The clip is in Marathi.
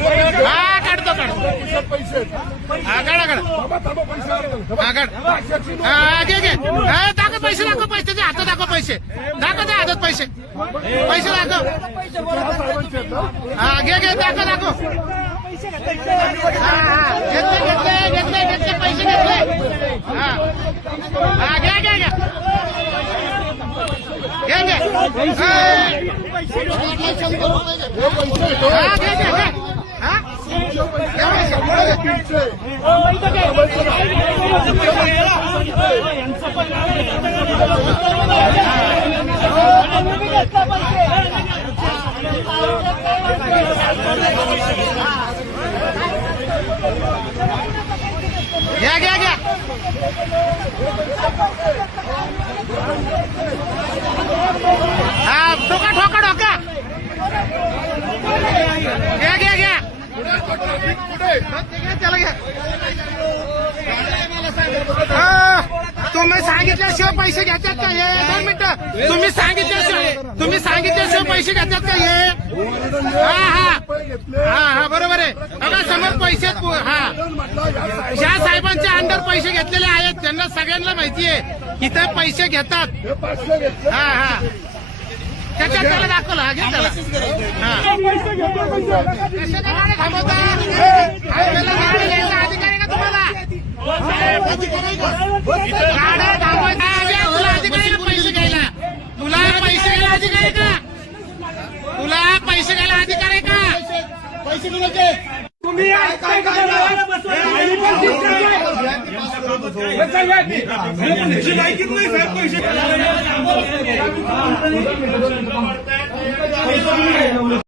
हा काढतो काढतो. पैसे हा काढा काढा हा काढ घे. घे दाखव पैसे दाखव पैसे. ते हातात दाखव पैसे. दाखव त्या हातात पैसे. पैसे दाखव. हा घे घे दाखव दाखव. घेतले घेतले घेतले घेतले पैसे घेतले. हा. घ्या घ्या घ्या. घ्या घ्या पैसे. घ्या घ्या घ्या हा ठोका ठोका ठोका घ्या घ्या घ्या त्याला घ्या हा, तुम्ही सांगितल्याशिवाय पैसे घेतात का हे? दोन मिनिटं. तुम्ही सांगितल्याशिवाय तुम्ही सांगितल्याशिवाय पैसे घेतात का हे? हा हा. हा हा बरोबर आहे. बघा समोर पैसे हा. ज्या साहेबांच्या अंडर पैसे घेतलेले आहेत त्यांना सगळ्यांना माहिती आहे इथे पैसे घेतात. हा हा. त्याच्यात त्याला दाखवलं. हा घे त्याला. हा. तुला अधिकार आहे पैसे घ्यायला अधिकार आहे का तुला पैसे घ्यायला अधिकार आहे का पैसे कुणाचे तुम्ही नाही पैसे